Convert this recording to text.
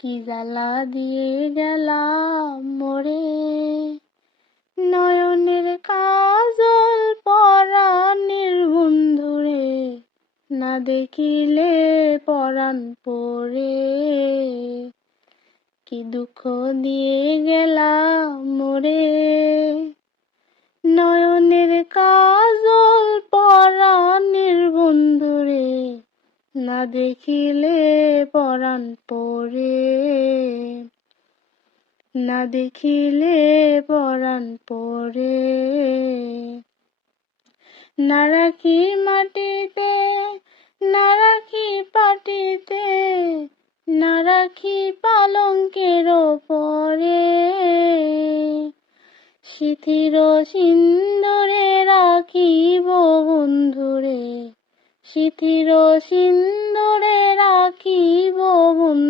কি জ্বালা দিয়ে গেলাম মোরে, নয়নের কাজল পরাণের বন্ধুরে, না দেখিলে পরাণ পড়ে। কি দুঃখ দিয়ে গেলাম মোরে, নয়নের কাজল পরাণের বন্ধুরে, না দেখিলে পরাণ পড়ে, না দেখিলে পরাণ পড়ে। না রাখি মাটিতে, না রাখি পাটিতে, না রাখি পালঙ্কের ওপরে, সিথির সিন্দুরে রাখিব বন্ধুরে, সিথির সিন্দুরে রাখিব বন্ধুরে।